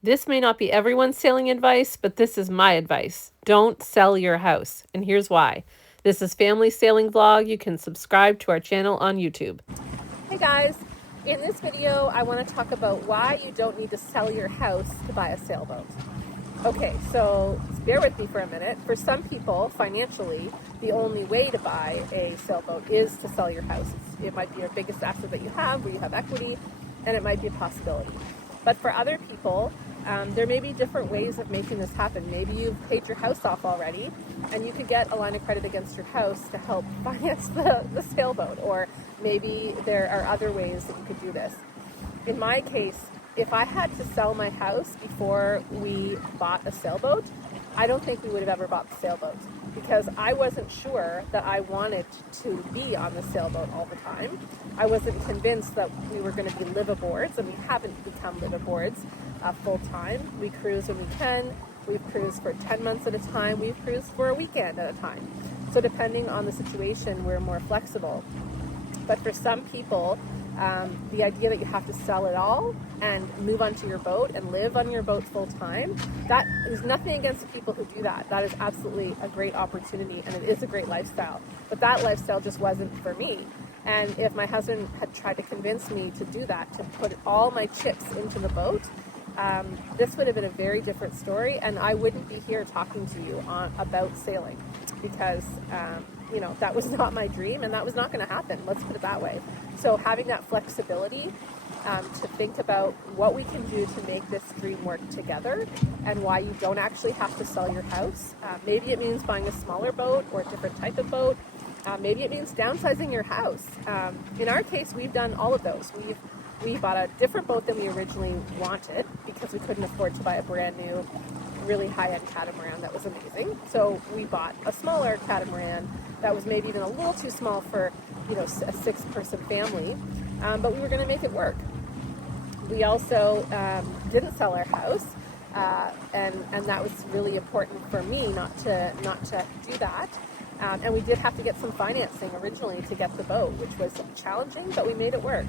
This may not be everyone's sailing advice, but this is my advice. Don't sell your house. And here's why. This is Family Sailing Vlog. You can subscribe to our channel on YouTube. Hey guys, in this video I want to talk about why you don't need to sell your house to buy a sailboat. Okay, so bear with me for a minute. For some people, financially, the only way to buy a sailboat is to sell your house. It might be your biggest asset that you have, where you have equity, and it might be a possibility. But for other people, there may be different ways of making this happen. Maybe you've paid your house off already, and you could get a line of credit against your house to help finance the sailboat. Or maybe there are other ways that you could do this. In my case, if I had to sell my house before we bought a sailboat, I don't think we would have ever bought the sailboat, because I wasn't sure that I wanted to be on the sailboat all the time. I wasn't convinced that we were going to be liveaboards, and we haven't become liveaboards full time. We cruise when we can. We've cruised for 10 months at a time. We've cruised for a weekend at a time. So depending on the situation, we're more flexible. But for some people, the idea that you have to sell it all and move onto your boat and live on your boat full time, that is nothing against the people who do that. That is absolutely a great opportunity, and it is a great lifestyle. But that lifestyle just wasn't for me. And if my husband had tried to convince me to do that, to put all my chips into the boat, this would have been a very different story, and I wouldn't be here talking to you about sailing, because that was not my dream, and that was not going to happen. Let's put it that way. So having that flexibility to think about what we can do to make this dream work together, and why you don't actually have to sell your house. Maybe it means buying a smaller boat or a different type of boat. Maybe it means downsizing your house. In our case, we've done all of those. We bought a different boat than we originally wanted, because we couldn't afford to buy a brand new, really high-end catamaran that was amazing. So we bought a smaller catamaran that was maybe even a little too small for a 6-person family, but we were going to make it work. We also didn't sell our house, and that was really important for me not to do that. And we did have to get some financing originally to get the boat, which was challenging, but we made it work.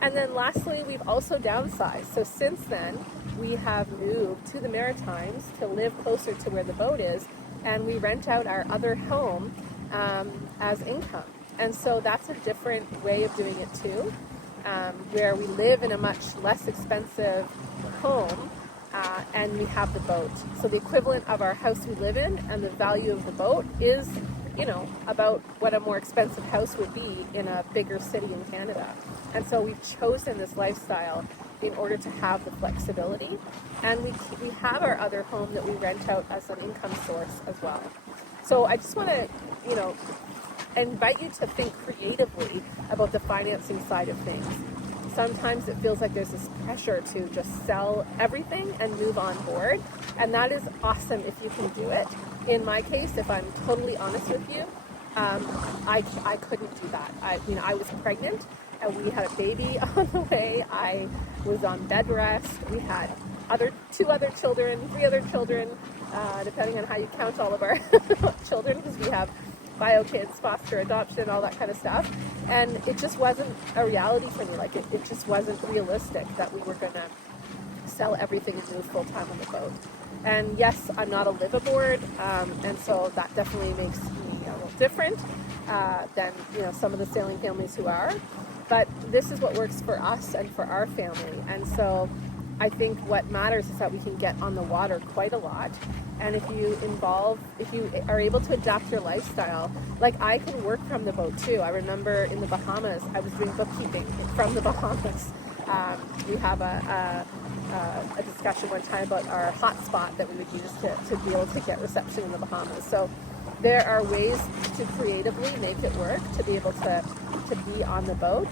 And then lastly, we've also downsized. So since then, we have moved to the Maritimes to live closer to where the boat is, and we rent out our other home as income. And so that's a different way of doing it too, where we live in a much less expensive home, and we have the boat. So the equivalent of our house we live in and the value of the boat is about what a more expensive house would be in a bigger city in Canada. And so we've chosen this lifestyle in order to have the flexibility, and we have our other home that we rent out as an income source as well. So I just want to, invite you to think creatively about the financing side of things. Sometimes it feels like there's this pressure to just sell everything and move on board, and that is awesome if you can do it. In my case, if I'm totally honest with you, I couldn't do that. I was pregnant, and we had a baby on the way. I was on bed rest. We had 3 other children, depending on how you count all of our children, because we have bio kids, foster, adoption, all that kind of stuff. And it just wasn't a reality for me. Like, it just wasn't realistic that we were going to sell everything and move full-time on the boat. And yes, I'm not a liveaboard, and so that definitely makes me a little different than some of the sailing families who are. But this is what works for us and for our family. And so I think what matters is that we can get on the water quite a lot. And if you are able to adapt your lifestyle, like I can work from the boat too. I remember in the Bahamas, I was doing bookkeeping from the Bahamas. We have a discussion one time about our hotspot that we would use to be able to get reception in the Bahamas. So there are ways to creatively make it work, to be able to be on the boat.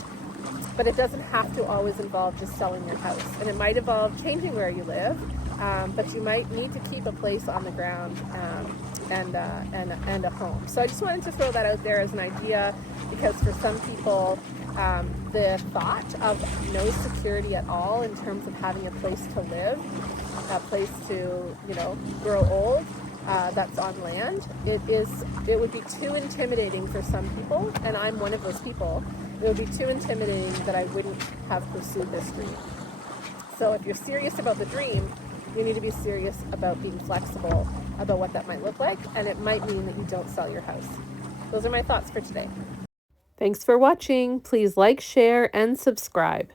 But it doesn't have to always involve just selling your house. And it might involve changing where you live, but you might need to keep a place on the ground and a home. So I just wanted to throw that out there as an idea, because for some people, the thought of no security at all in terms of having a place to live, a place to grow old, that's on land, it would be too intimidating for some people, and I'm one of those people. It would be too intimidating that I wouldn't have pursued this dream. So if you're serious about the dream, you need to be serious about being flexible about what that might look like, and it might mean that you don't sell your house. Those are my thoughts for today. Thanks for watching. Please like, share, and subscribe.